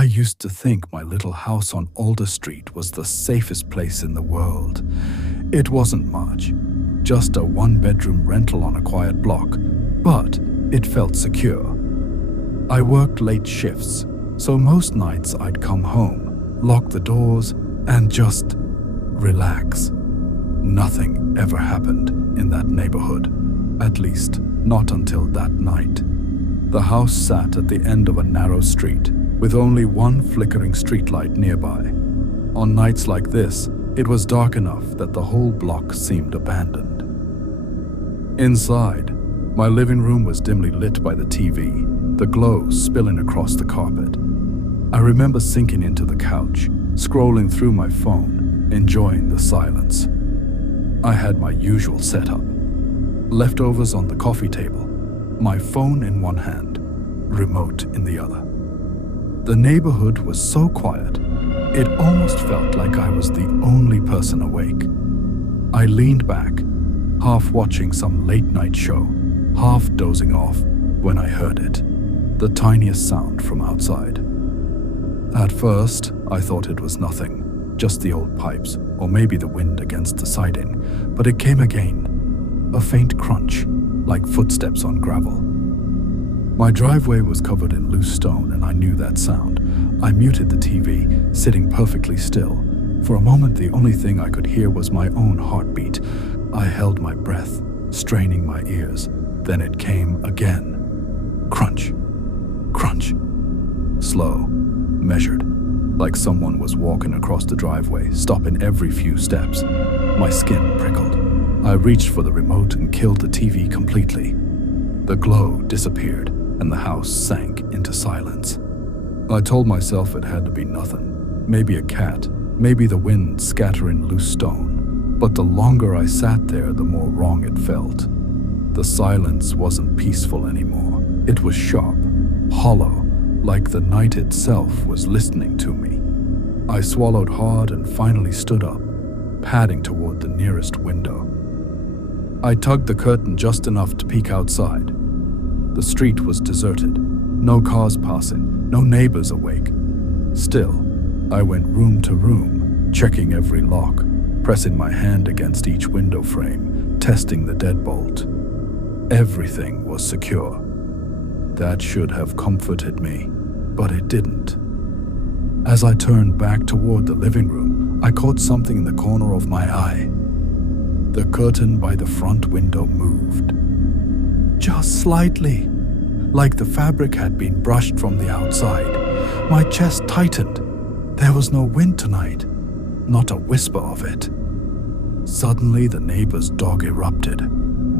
I used to think my little house on Alder Street was the safest place in the world. It wasn't much, just a one-bedroom rental on a quiet block, but it felt secure. I worked late shifts, so most nights I'd come home, lock the doors, and just relax. Nothing ever happened in that neighborhood, at least not until that night. The house sat at the end of a narrow street, with only one flickering streetlight nearby. On nights like this, it was dark enough that the whole block seemed abandoned. Inside, my living room was dimly lit by the TV, the glow spilling across the carpet. I remember sinking into the couch, scrolling through my phone, enjoying the silence. I had my usual setup. Leftovers on the coffee table, my phone in one hand, remote in the other. The neighborhood was so quiet, it almost felt like I was the only person awake. I leaned back, half watching some late-night show, half dozing off when I heard it, the tiniest sound from outside. At first, I thought it was nothing, just the old pipes, or maybe the wind against the siding, but it came again, a faint crunch, like footsteps on gravel. My driveway was covered in loose stone, and I knew that sound. I muted the TV, sitting perfectly still. For a moment, the only thing I could hear was my own heartbeat. I held my breath, straining my ears. Then it came again. Crunch, crunch. Slow, measured, like someone was walking across the driveway, stopping every few steps. My skin prickled. I reached for the remote and killed the TV completely. The glow disappeared, and the house sank into silence. I told myself it had to be nothing. Maybe a cat, maybe the wind scattering loose stone. But the longer I sat there, the more wrong it felt. The silence wasn't peaceful anymore. It was sharp, hollow, like the night itself was listening to me. I swallowed hard and finally stood up, padding toward the nearest window. I tugged the curtain just enough to peek outside. The street was deserted, no cars passing, no neighbors awake. Still, I went room to room, checking every lock, pressing my hand against each window frame, testing the deadbolt. Everything was secure. That should have comforted me, but it didn't. As I turned back toward the living room, I caught something in the corner of my eye. The curtain by the front window moved. Just slightly, like the fabric had been brushed from the outside. My chest tightened. There was no wind tonight, not a whisper of it. Suddenly, the neighbor's dog erupted,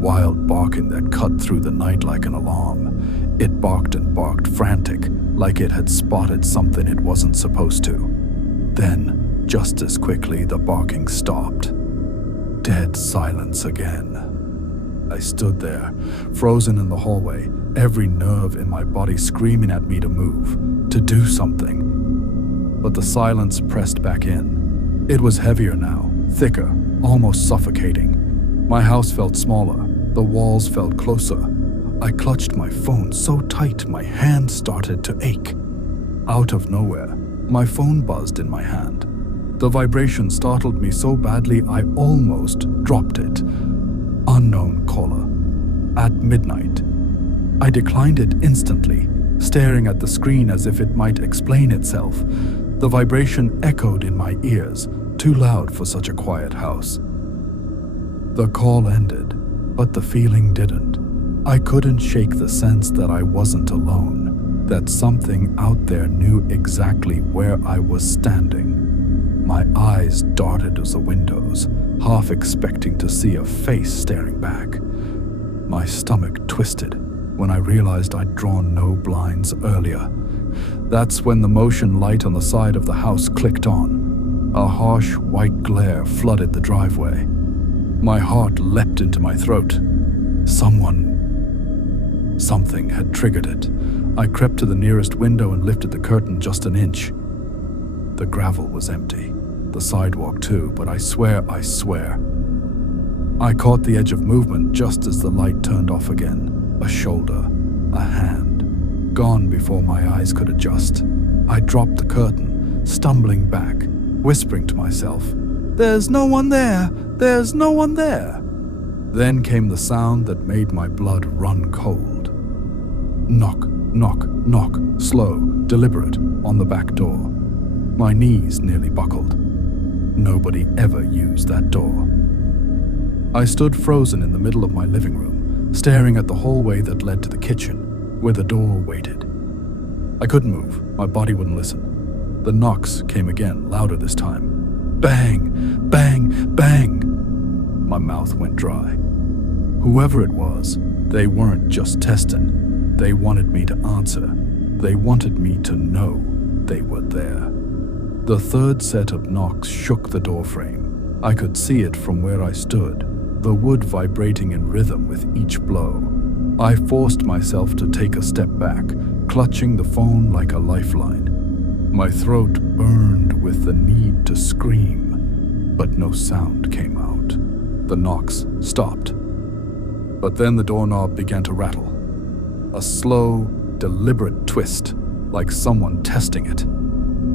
wild barking that cut through the night like an alarm. It barked and barked, frantic, like it had spotted something it wasn't supposed to. Then, just as quickly, the barking stopped. Dead silence again. I stood there, frozen in the hallway, every nerve in my body screaming at me to move, to do something. But the silence pressed back in. It was heavier now, thicker, almost suffocating. My house felt smaller, the walls felt closer. I clutched my phone so tight my hand started to ache. Out of nowhere, my phone buzzed in my hand. The vibration startled me so badly I almost dropped it. Unknown caller. At midnight. I declined it instantly, staring at the screen as if it might explain itself. The vibration echoed in my ears, too loud for such a quiet house. The call ended, but the feeling didn't. I couldn't shake the sense that I wasn't alone, that something out there knew exactly where I was standing. My eyes darted to the windows, half expecting to see a face staring back. My stomach twisted when I realized I'd drawn no blinds earlier. That's when the motion light on the side of the house clicked on. A harsh white glare flooded the driveway. My heart leapt into my throat. Something had triggered it. I crept to the nearest window and lifted the curtain just an inch. The gravel was empty. The sidewalk too, but I swear. I caught the edge of movement just as the light turned off again. A shoulder, a hand, gone before my eyes could adjust. I dropped the curtain, stumbling back, whispering to myself, "There's no one there! There's no one there!" Then came the sound that made my blood run cold. Knock, knock, knock, slow, deliberate, on the back door. My knees nearly buckled. Nobody ever used that door. I stood frozen in the middle of my living room, staring at the hallway that led to the kitchen, where the door waited. I couldn't move, my body wouldn't listen. The knocks came again, louder this time. Bang, bang, bang! My mouth went dry. Whoever it was, they weren't just testing. They wanted me to answer. They wanted me to know they were there. The third set of knocks shook the doorframe. I could see it from where I stood, the wood vibrating in rhythm with each blow. I forced myself to take a step back, clutching the phone like a lifeline. My throat burned with the need to scream, but no sound came out. The knocks stopped. But then the doorknob began to rattle. A slow, deliberate twist, like someone testing it.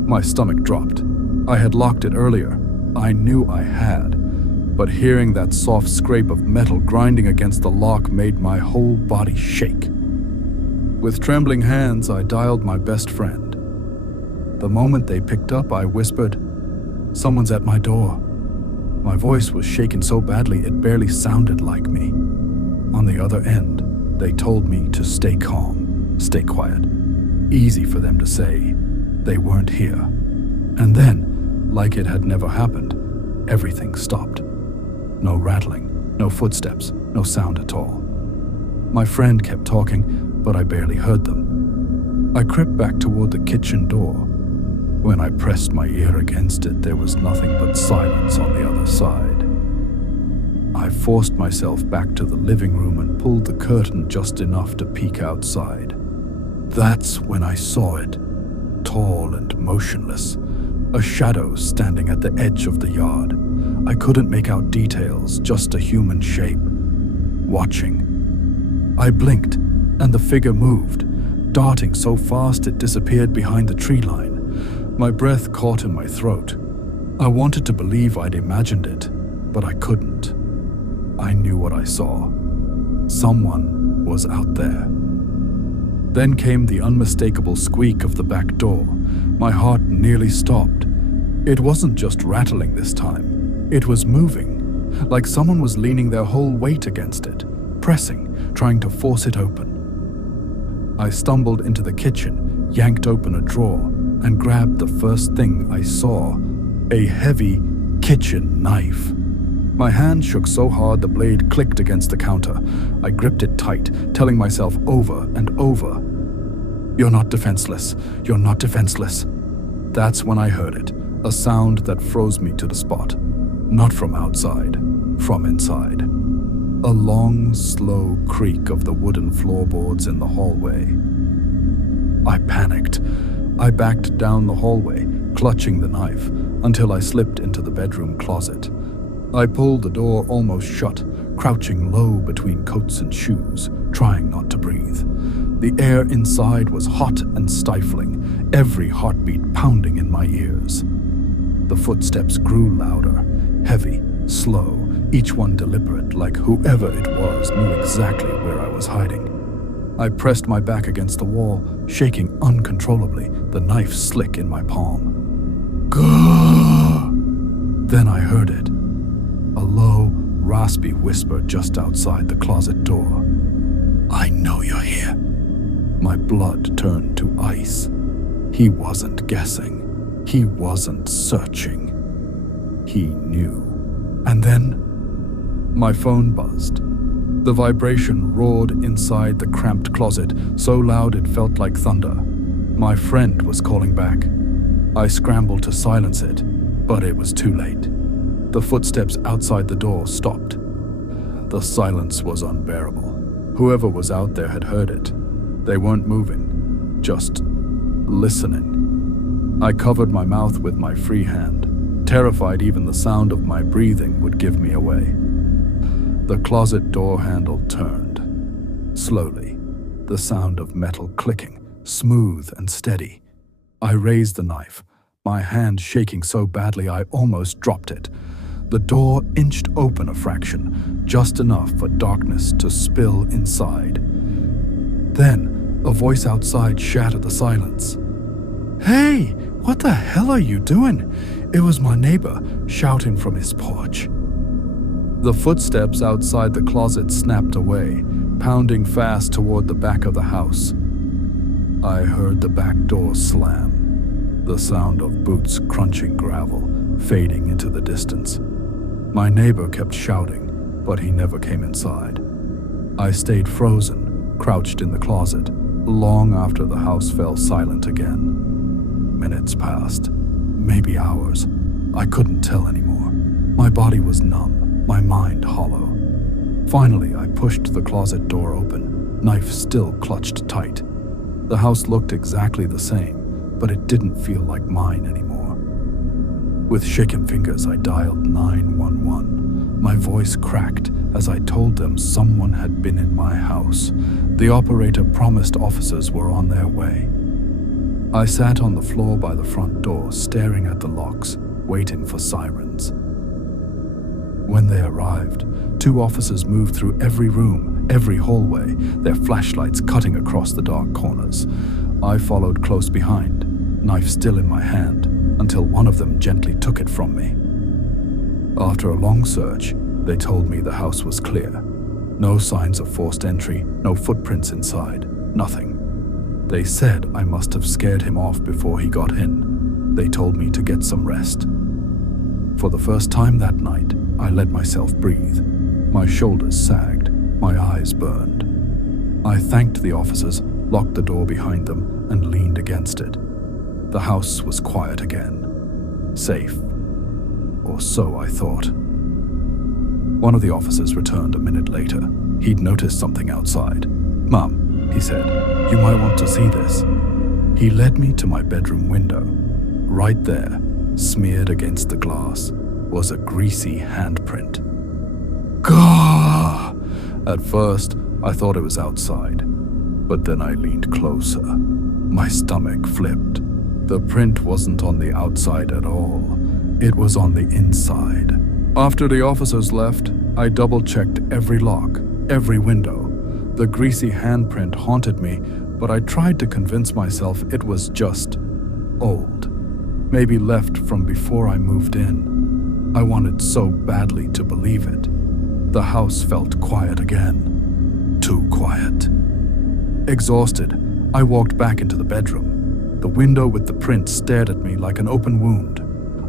My stomach dropped. I had locked it earlier. I knew I had. But hearing that soft scrape of metal grinding against the lock made my whole body shake. With trembling hands, I dialed my best friend. The moment they picked up, I whispered, "Someone's at my door." My voice was shaken so badly it barely sounded like me. On the other end, they told me to stay calm, stay quiet. Easy for them to say. They weren't here. And then, like it had never happened, everything stopped. No rattling, no footsteps, no sound at all. My friend kept talking, but I barely heard them. I crept back toward the kitchen door. When I pressed my ear against it, there was nothing but silence on the other side. I forced myself back to the living room and pulled the curtain just enough to peek outside. That's when I saw it, tall and motionless, a shadow standing at the edge of the yard. I couldn't make out details, just a human shape, watching. I blinked, and the figure moved, darting so fast it disappeared behind the tree line. My breath caught in my throat. I wanted to believe I'd imagined it, but I couldn't. I knew what I saw. Someone was out there. Then came the unmistakable squeak of the back door. My heart nearly stopped. It wasn't just rattling this time. It was moving, like someone was leaning their whole weight against it, pressing, trying to force it open. I stumbled into the kitchen, yanked open a drawer, and grabbed the first thing I saw, a heavy kitchen knife. My hand shook so hard the blade clicked against the counter. I gripped it tight, telling myself over and over, "You're not defenseless. You're not defenseless." That's when I heard it, a sound that froze me to the spot. Not from outside, from inside. A long, slow creak of the wooden floorboards in the hallway. I panicked. I backed down the hallway, clutching the knife, until I slipped into the bedroom closet. I pulled the door almost shut, crouching low between coats and shoes, trying not to breathe. The air inside was hot and stifling, every heartbeat pounding in my ears. The footsteps grew louder, heavy, slow, each one deliberate, like whoever it was knew exactly where I was hiding. I pressed my back against the wall, shaking uncontrollably, the knife slick in my palm. Gah! Then I heard it. A low, raspy whisper just outside the closet door. "I know you're here." My blood turned to ice. He wasn't guessing. He wasn't searching. He knew. And then, my phone buzzed. The vibration roared inside the cramped closet, so loud it felt like thunder. My friend was calling back. I scrambled to silence it, but it was too late. The footsteps outside the door stopped. The silence was unbearable. Whoever was out there had heard it. They weren't moving, just listening. I covered my mouth with my free hand, terrified even the sound of my breathing would give me away. The closet door handle turned. Slowly, the sound of metal clicking, smooth and steady. I raised the knife, my hand shaking so badly I almost dropped it. The door inched open a fraction, just enough for darkness to spill inside. Then, a voice outside shattered the silence. "Hey, what the hell are you doing?" It was my neighbor shouting from his porch. The footsteps outside the closet snapped away, pounding fast toward the back of the house. I heard the back door slam, the sound of boots crunching gravel, fading into the distance. My neighbor kept shouting, but he never came inside. I stayed frozen, crouched in the closet, long after the house fell silent again. Minutes passed, maybe hours. I couldn't tell anymore. My body was numb, my mind hollow. Finally, I pushed the closet door open, knife still clutched tight. The house looked exactly the same, but it didn't feel like mine anymore. With shaken fingers, I dialed 911. My voice cracked as I told them someone had been in my house. The operator promised officers were on their way. I sat on the floor by the front door, staring at the locks, waiting for sirens. When they arrived, 2 officers moved through every room, every hallway, their flashlights cutting across the dark corners. I followed close behind, knife still in my hand, until one of them gently took it from me. After a long search, they told me the house was clear. No signs of forced entry, no footprints inside, nothing. They said I must have scared him off before he got in. They told me to get some rest. For the first time that night, I let myself breathe. My shoulders sagged, my eyes burned. I thanked the officers, locked the door behind them, and leaned against it. The house was quiet again. Safe. Or so I thought. One of the officers returned a minute later. He'd noticed something outside. "Mum," he said, "you might want to see this." He led me to my bedroom window. Right there, smeared against the glass, was a greasy handprint. Gah! At first, I thought it was outside, but then I leaned closer. My stomach flipped. The print wasn't on the outside at all. It was on the inside. After the officers left, I double-checked every lock, every window. The greasy handprint haunted me, but I tried to convince myself it was just old. Maybe left from before I moved in. I wanted so badly to believe it. The house felt quiet again. Too quiet. Exhausted, I walked back into the bedroom. The window with the print stared at me like an open wound.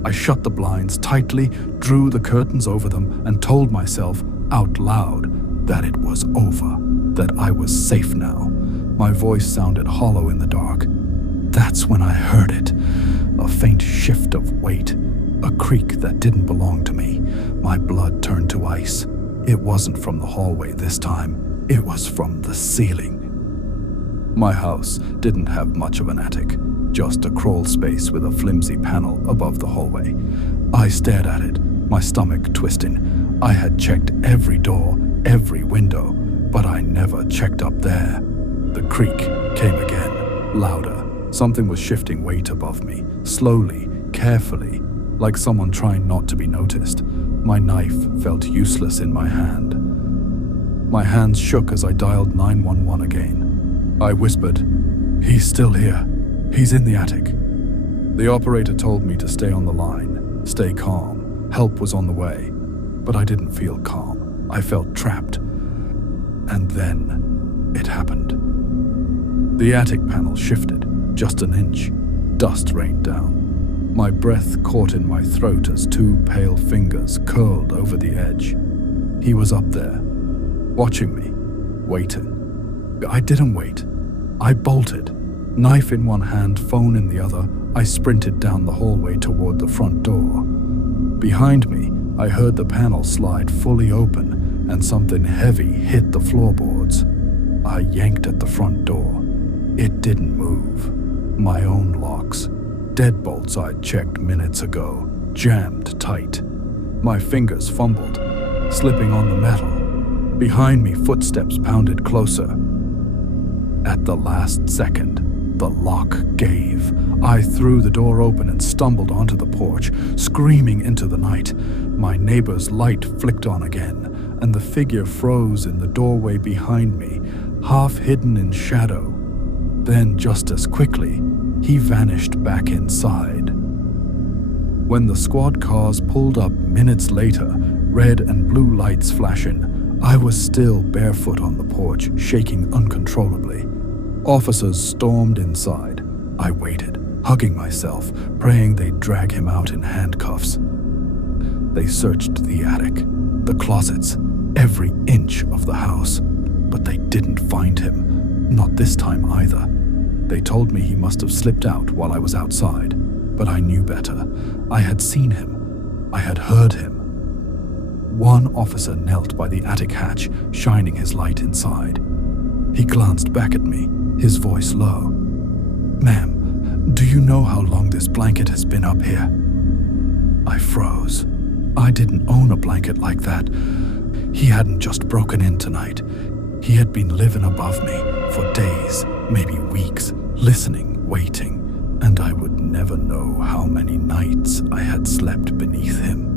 I shut the blinds tightly, drew the curtains over them, and told myself, out loud, that it was over, that I was safe now. My voice sounded hollow in the dark. That's when I heard it. A faint shift of weight, a creak that didn't belong to me. My blood turned to ice. It wasn't from the hallway this time. It was from the ceiling. My house didn't have much of an attic, just a crawl space with a flimsy panel above the hallway. I stared at it, my stomach twisting. I had checked every door, every window, but I never checked up there. The creak came again, louder. Something was shifting weight above me, slowly, carefully, like someone trying not to be noticed. My knife felt useless in my hand. My hands shook as I dialed 911 again. I whispered, "He's still here. He's in the attic." The operator told me to stay on the line, stay calm. Help was on the way, but I didn't feel calm. I felt trapped. And then it happened. The attic panel shifted, just an inch. Dust rained down. My breath caught in my throat as 2 pale fingers curled over the edge. He was up there, watching me, waiting. I didn't wait. I bolted. Knife in one hand, phone in the other, I sprinted down the hallway toward the front door. Behind me, I heard the panel slide fully open and something heavy hit the floorboards. I yanked at the front door. It didn't move. My own locks, deadbolts I'd checked minutes ago, jammed tight. My fingers fumbled, slipping on the metal. Behind me, footsteps pounded closer. At the last second, The lock gave. I threw the door open and stumbled onto the porch, screaming into the night. My neighbor's light flicked on again, and the figure froze in the doorway behind me, half hidden in shadow. Then, just as quickly, he vanished back inside. When the squad cars pulled up minutes later, red and blue lights flashing, I was still barefoot on the porch, shaking uncontrollably. Officers stormed inside. I waited, hugging myself, praying they'd drag him out in handcuffs. They searched the attic, the closets, every inch of the house, but they didn't find him. Not this time either. They told me he must have slipped out while I was outside, but I knew better. I had seen him. I had heard him. One officer knelt by the attic hatch, shining his light inside. He glanced back at me, his voice low. "Ma'am, do you know how long this blanket has been up here?" I froze. I didn't own a blanket like that. He hadn't just broken in tonight. He had been living above me for days, maybe weeks, listening, waiting, and I would never know how many nights I had slept beneath him.